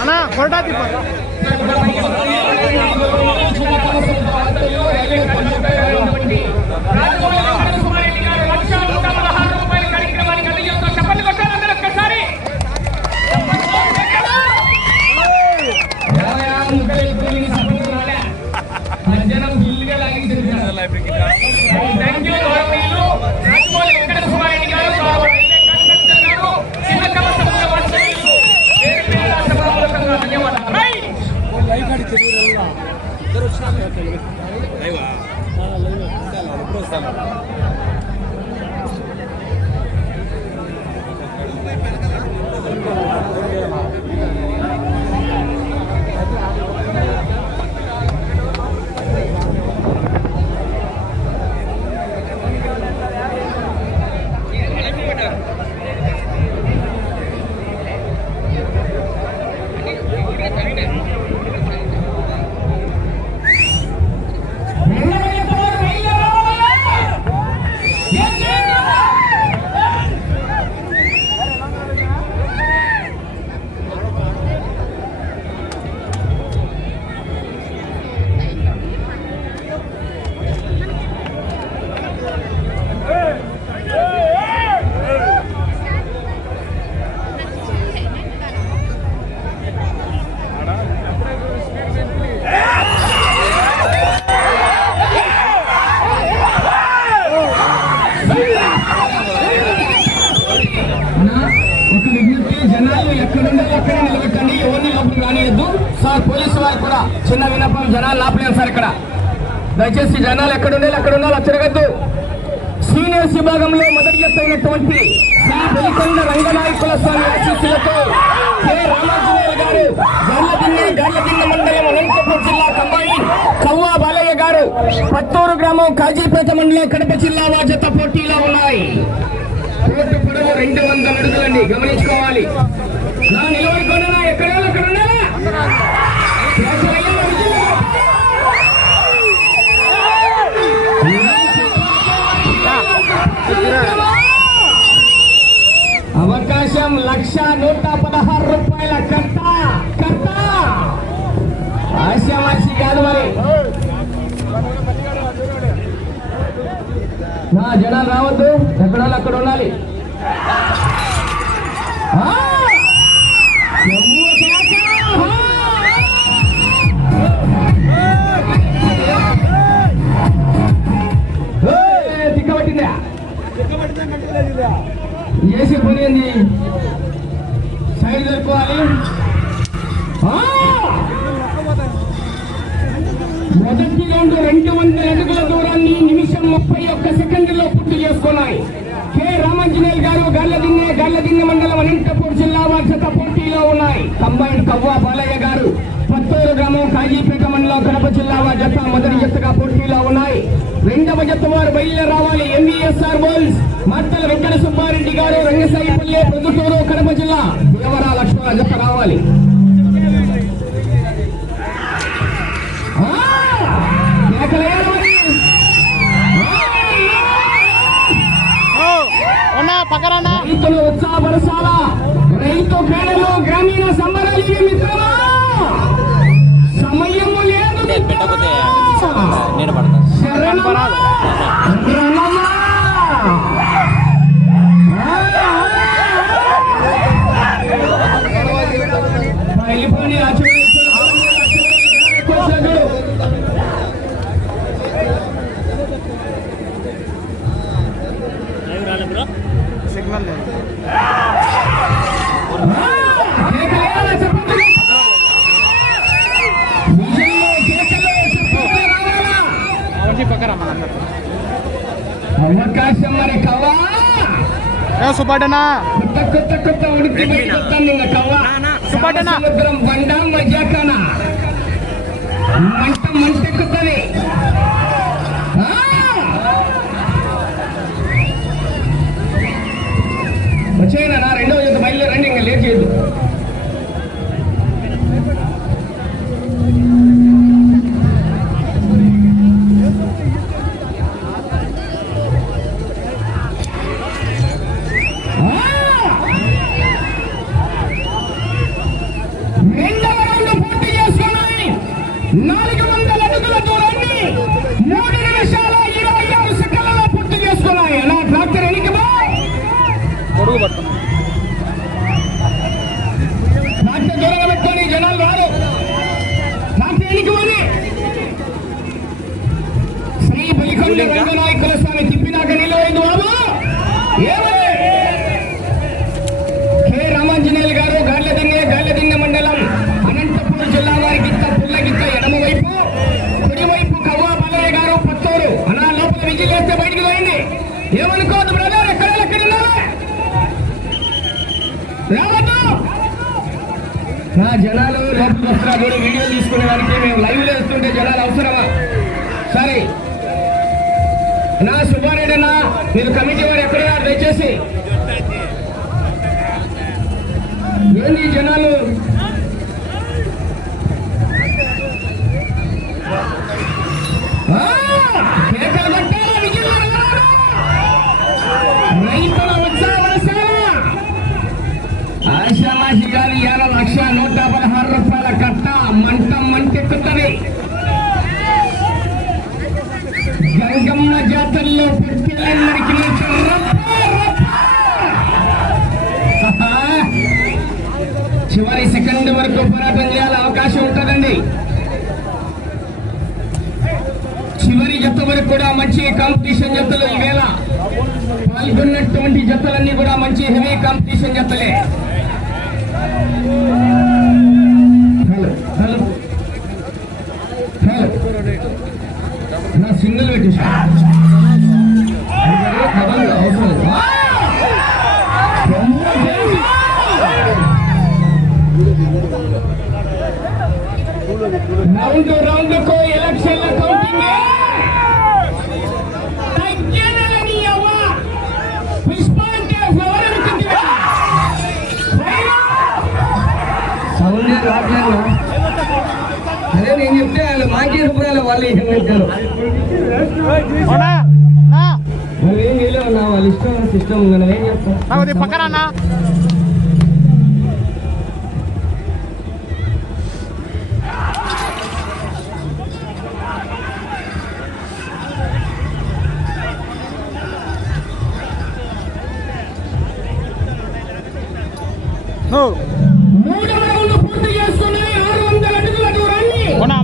అన్నా కొరటా తిప్ప. జనం అన్నా, పత్తూరు గ్రామం కాజీపేట మండలం కడప జిల్లా వాజత పోటీలో ఉన్నాయి. కోర్టు పొడవు రెండు వందల అడుగులండి. గమనించుకోవాలి. నా నిలబడుకోనా ఎక్కడ అక్కడ అవకాశం లక్ష నూట పదహారు రూపాయల కర్త కర్త. ఆశామాసి కాదు మరి. నా జనాలు రావద్దు. ఎక్కడ అక్కడ ఉండాలి. తిక్కబట్టిందా? ఏసీ పని జిల్లా వర్షత పోటీలో ఉన్నాయి. కంబైన్ కవ్వ బాలయ్య గారు పత్తూరు గ్రామం కాజీపేట మండలం కడప జిల్లా వారి జత మొదటి జతగా పోటీలో ఉన్నాయి. రెండవ జత వారు బయలు రావాలి. ఎంబీఎస్ఆర్ బోల్స్ మట్టల వెంకట సుబ్బారెడ్డి గారు రంగసాయిపల్లి ప్రొద్దుటూరు కడప జిల్లా దేవరా లక్ష్మణ జత రావాలి. ఏ సుబ్బాడనా కొత్త కొత్త కొత్త బయటకొస్తాను ఇంకా కవ్వా సుబ్బటనా? మంట మంటెక్కుతుంది Not again. నా జనాలు లోపలికి వస్తున్నా కూడా వీడియో తీసుకునేదానికి మేము లైవ్లో వస్తుంటే జనాలు అవసరమా? సరే. నా సుబ్బారెడ్డి అన్న మీరు కమిటీ వారు ఎక్కడున్నారు దయచేసి. ఏంది జనాలు ఆ, కేకలు కొట్టాలా, విజిల్లు కొట్టాలా? రైతుల ఉత్సాహం ఆశామాషి గారి ఏళ్ళ లక్ష నూట పదహారు రూపాయల కట్ట మంట మంటెక్కుతుంది గంగమ్మ జాతరలో పొట్టెళ్ళందరికీ చివరి సెకండ్ వరకు పోరాటం చేయాలి అవకాశం ఉంటుందండి. చివరి జత వరకు కూడా మంచి కాంపిటీషన్ జతలు ఈవేళ పాల్గొన్నటువంటి జతలన్నీ కూడా మంచి heavy competition జతలే. Hello hello hello. నా సింగిల్ పెట్టేసా రౌండ్ రౌండ్ కో ఎలక్షన్ కౌంటింగ్ తగ్గేదేలని అవ్వ పుష్ప అంటే ఫ్లవర్ అనుకుంటుంది సౌండ్ రావట్లేదు అదే నేను చెప్తే వాళ్ళు మాకే రూపాయలు వాళ్ళు ఏం పెట్టారు అవునా నా మనం ఏం చేయలేము నా వాళ్ళ ఇష్టం సిస్టమ్ మనం ఏం చెప్తాం నా కొద్దిగా పక్కన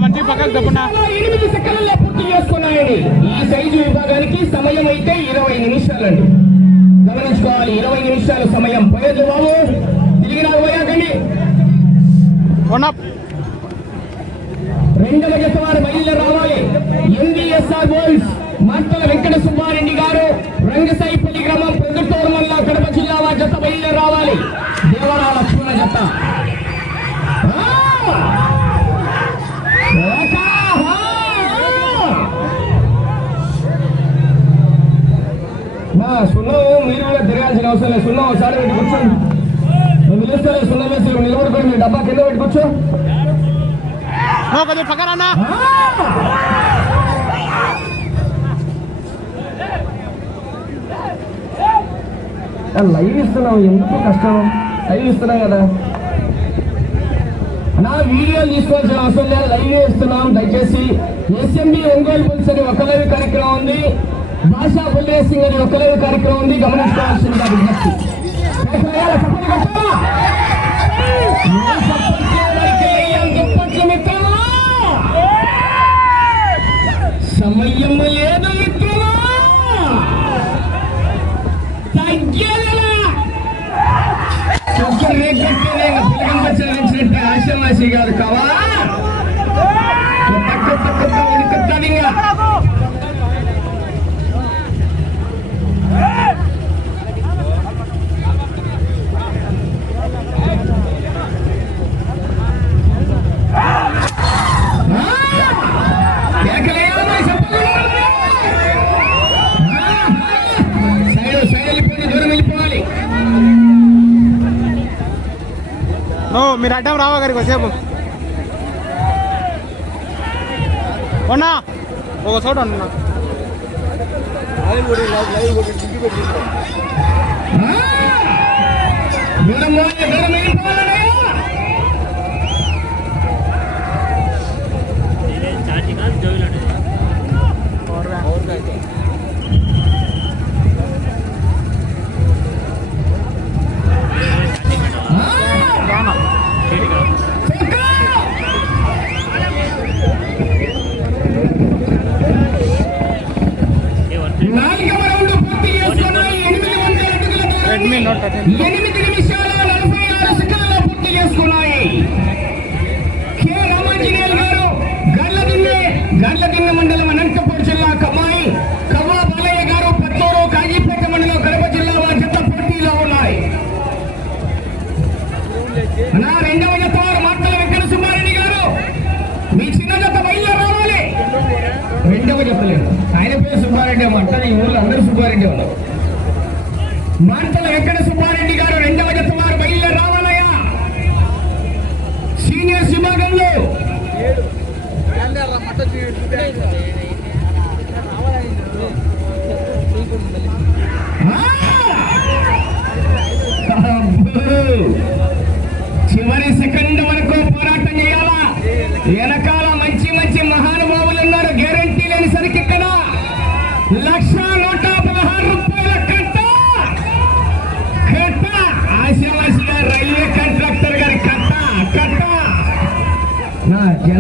మంచి పక్కకు తప్పున్నా ఎనిమిది సెకండ్లలో పూర్తి చేసుకున్నాయండి ఈ సైజు విభాగానికి సమయం అయితే ఇరవై నిమిషాలండి. గమనించుకోవాలి ఇరవై నిమిషాల సమయం. పోయేది బాబు. తిరిగి నాకు పోయాకండి. అవునా రెండవ జత వారు బయలుదేరి రావాలి. ఎన్డీఎస్ఆర్ బోల్స్ మార్తల వెంకట సుబ్బారెడ్డి గారు రంగసాయిపల్లి గ్రామం ప్రొద్దుటూరు మండలం కడప జిల్లా బయలుదేరి రావాలి. దేవరా లక్ష్మణ జత. సున్నం మీరు కూడా తిరగాల్సిన అవసరం లేదు. సున్నం ఒకసారి పెట్టి కూర్చోండి. నేను పిలుస్తాను సున్నం వేసి నిలబడుకోండి మీ డబ్బా కింద పెట్టి కూర్చో. నువ్వు కొద్దిగా పక్కన లైవ్ ఇస్తున్నాం ఎందుకు కష్టం? లైవ్ ఇస్తున్నాం కదా. నా వీడియోలు తీసుకోవాల్సిన అవసరం లేదు లైవ్ ఇస్తున్నాం. దయచేసి ఎస్ఎంబి ఒంగోలు పులిస్ అని ఒక లైవ్ కార్యక్రమం ఉంది. భాషా బుల్ సింగ్ అని ఒక లైవ్ కార్యక్రమం ఉంది. గమనించుకోవాల్సిందిగా విజ్ఞప్తి. సమయం లేదు మిత్రమా? తగ్గేదలా ఒక్క రేగొట్టేనే పిల్లగంప కావా కొత్త కొత్త కొత్త ఉడుకుతుంది అడ్డం రావా గారికి సేపు ఉన్నా ఒక చోట ఉన్నా దూరం ఆయన పేరు సుబ్బారెడ్డి అంటారు ఈ ఊళ్ళో అందరూ సుబ్బారెడ్డి ఉన్నారు మాంటల వెంకట సుబ్బారెడ్డి గారు రెండవ జత వారు బయలుదేరి రావాలయ్య. సీనియర్స్ విభాగంలో చివరి సెకండ్ వరకు పోరాటం చేయాలా? వెనకాల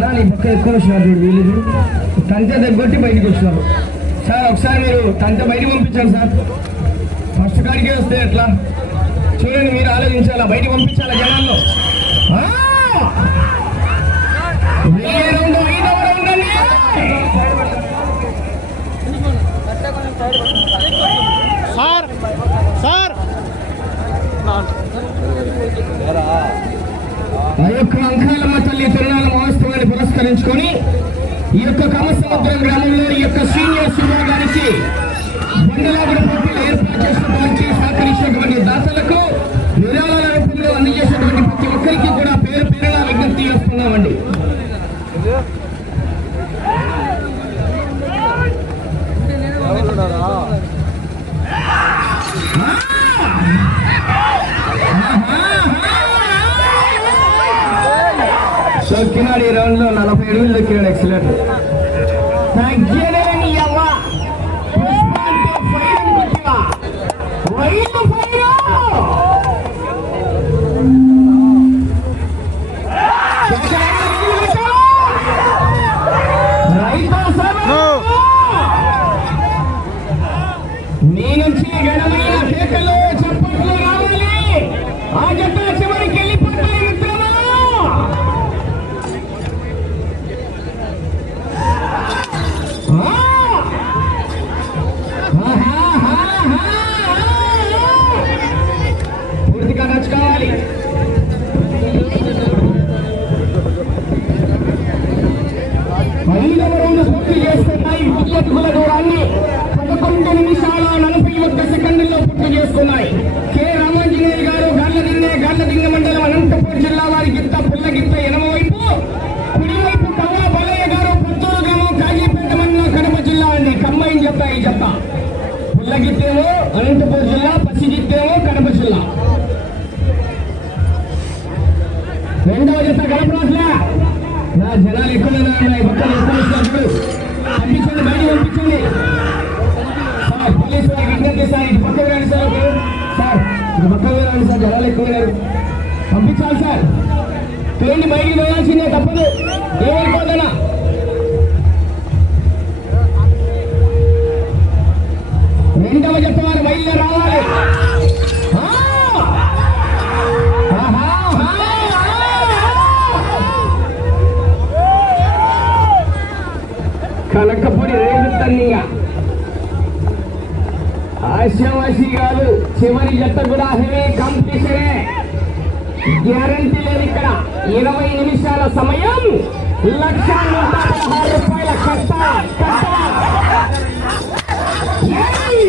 జనాలు ఈ పక్క ఎక్కువ వచ్చినారు చూడు వీళ్ళు. తంతె దగ్గొట్టి బయటికి వచ్చినారు సార్ ఒకసారి మీరు తంతె బయటికి పంపించండి సార్. ఫస్ట్ కాడికే వస్తే ఎట్లా? చూడండి మీరు ఆలోచించాలా? బయటికి పంపించాలా జనాల్లో. Sir sir! ఆ యొక్క అంకాలమ్మ తల్లి తిరునాళ మహోత్సవాన్ని పురస్కరించుకొని ఈ యొక్క కమసముద్రం గ్రామంలో ఈ యొక్క సీనియర్ విభాగానికి బండలాగుడ పోటీలు ఏర్పాటు చేసినటువంటి సహకరించినటువంటి దాతలకు విరాళాల రూపంలో అందజేసినటువంటి ప్రతి ఒక్కరికి కూడా పేరు పేరున విజ్ఞప్తి చేస్తున్నామండి. రెండవ జత గడపరాట్లే నా జనాలు ఎక్కువ ఉన్నాయి పక్కన ఎక్కువ పంపించండి బయట పంపించండి. సార్ పోలీసు వారికి విజ్ఞప్తి సార్ ఇటు పక్కన రండి సార్ సార్ ఇటు పక్కన సార్ జనాలు ఎక్కువ పంపించాలి సార్. ట్రైన్ బయటికి వెళ్ళాల్సిందే తప్పదు. ఏమైపోదనా రెండవ జత కనకపూడి ఆశావాసి కాదు చివరి జత కూడా హెవీ కాంపిటీషనే గ్యారంటీ లేదు ఇక్కడ. ఇరవై నిమిషాల సమయం. లక్ష నూట పదహారు రూపాయల కట్ట కట్ట. ఏయ్!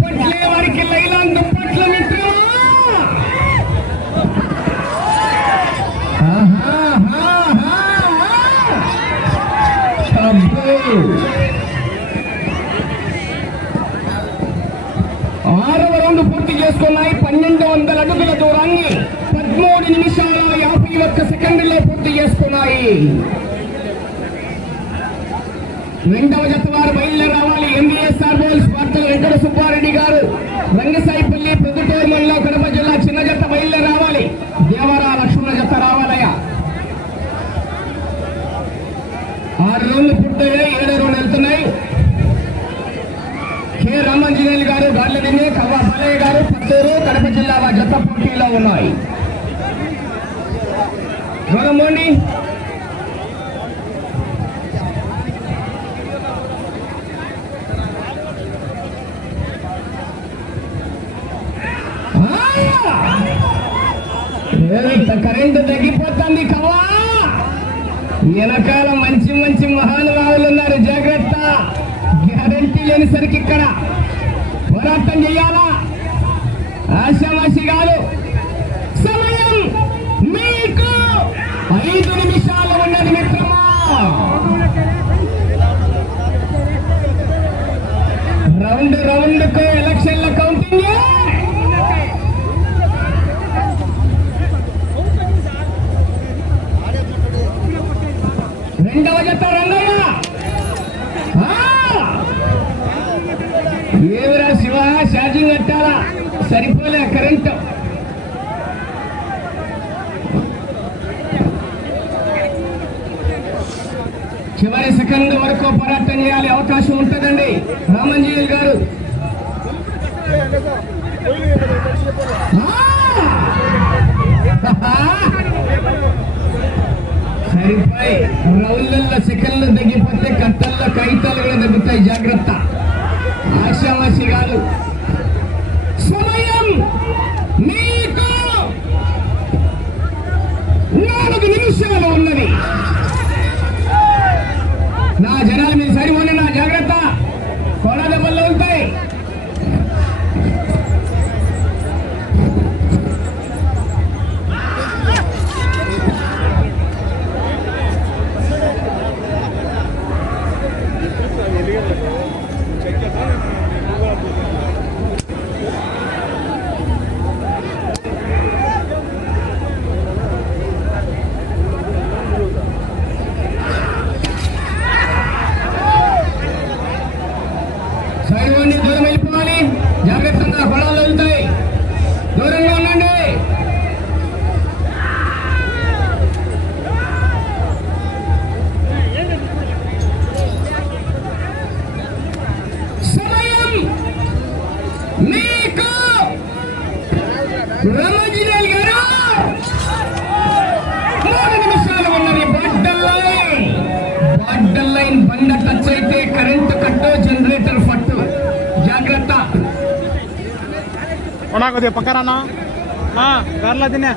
తీసుకున్నాయి పన్నెండు వందల అడుగుల దూరాన్ని పద్మూడు నిమిషాల యాభై ఒక్క సెకండ్లో పూర్తి చేసుకున్నాయి. రెండవ జత వారు బయలుదేరావాలి ఎంబీఎస్ బోల్స్ వార్తలు వెంకట సుబ్బారెడ్డి గారు. రంగసాయిపల్లి పొద్దుటూరు మండలం కడప జిల్లా చిన్న జత రావాలి దేవరా లక్ష్మణ జత రావాలయ ఆరు రోజులు పూర్తయ్యాయి. ఏడు రోజులు వెళ్తున్నాయి. వాళ్ళని కవ్వ బాలయ్య గారు పత్తూరు కడప జిల్లా జత పోటీలో ఉన్నాయి. చూడమ్మండి కరెంట్ తగ్గిపోతుంది కవా వెనకాల మంచి మంచి మహానుభావులు ఉన్నారు జాగ్రత్త! గ్యారంటీ లేనిసరికి ఇక్కడ. ప్రార్థన చేయాలా? ఆశావాసి గారు సమయం మీకు ఐదు నిమిషాలు ఉన్నది మిత్రమా. రౌండ్ రౌండ్కు ఎలక్షన్ సరిపోలే కరెంట్. చివరి సెకండ్ వరకు పోరాటం చేయాలి అవకాశం ఉంటుందండి. రామంజీవి గారు. సరిపోయి రౌళ్ళల్లో సెకండ్లు తగ్గిపోతే కట్టల్లో కైతాలు కూడా తగ్గుతాయి జాగ్రత్త. ఆశావాసి కాదు ಆಗೋದೆ ಪಕ್ಕರಣ್ಣ ಹಾಂ ಬರ್ಲದಿನೇ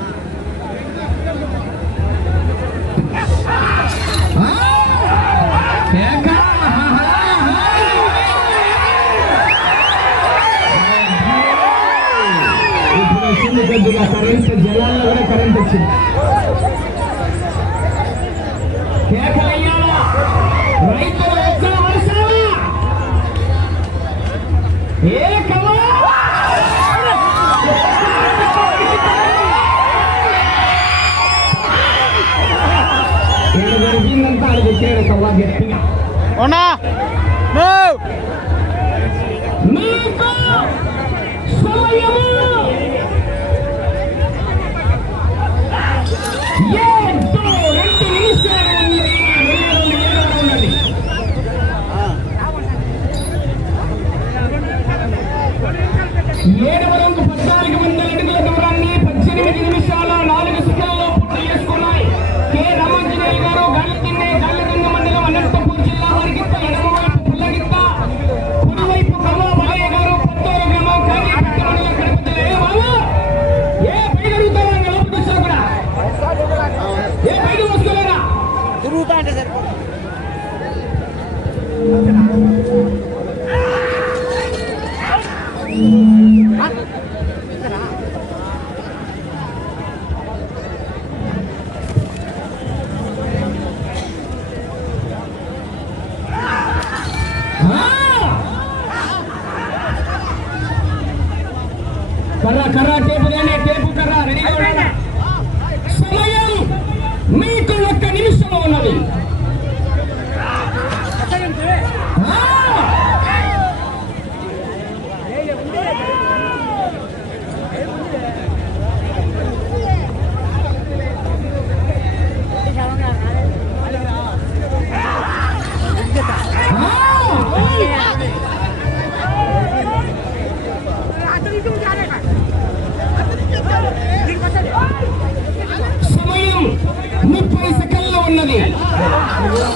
Yeah, ఉన్నది